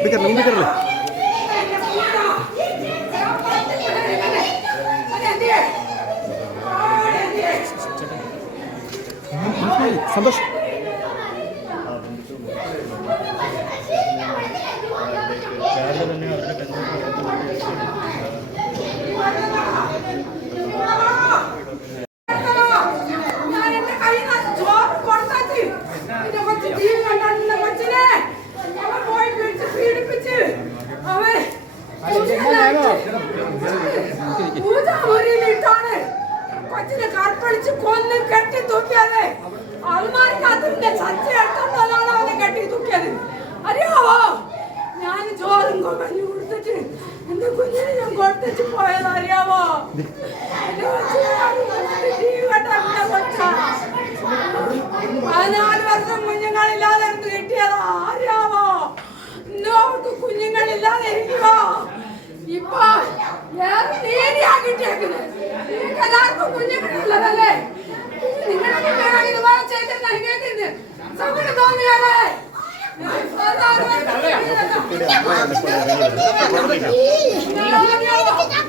മുമ്പിൽ കയറല്ലേ മുമ്പിൽ കയറല്ലേ സന്തോഷം പൂജാമുറിയിലിട്ടാണ് കൊച്ചിനെ കற்பഴിച്ച് കൊന്ന് കെട്ടി തൂക്കിയത്. അൽമാരിക്കകത്തിന്റെ ചച്ച എടുത്തോണ്ടാണ് അവനെ കെട്ടി തൂക്കിയത്. അറിയാവോ? ഞാൻ ചോറും കഞ്ഞി കൊടുത്തിട്ട് എന്റെ കുഞ്ഞിനെ ഞാൻ കൊടുത്തിട്ട് പോയത് അറിയാവോ? പതിനാല് വർഷം കുഞ്ഞുങ്ങളില്ലാതെ இப்போ யாரும் தேடி ಆಗಿಟ್ಟೇಕನೆ ಈಗ ಎಲ್ಲಾರ್ಗೂ ಕುಂಜಿಬಿಟ್ಟಿಲ್ಲದಲ್ಲೇ ನಿಮಗೆ ಬೇಕಾಗಿರುವ ವಾರ ಚೈತನ್ಯ ಹೀಗೆ ತಿಂದೆ ಸಂಕಟ ತೋಮಿಯಾರೆ ಎಲ್ಲಾರು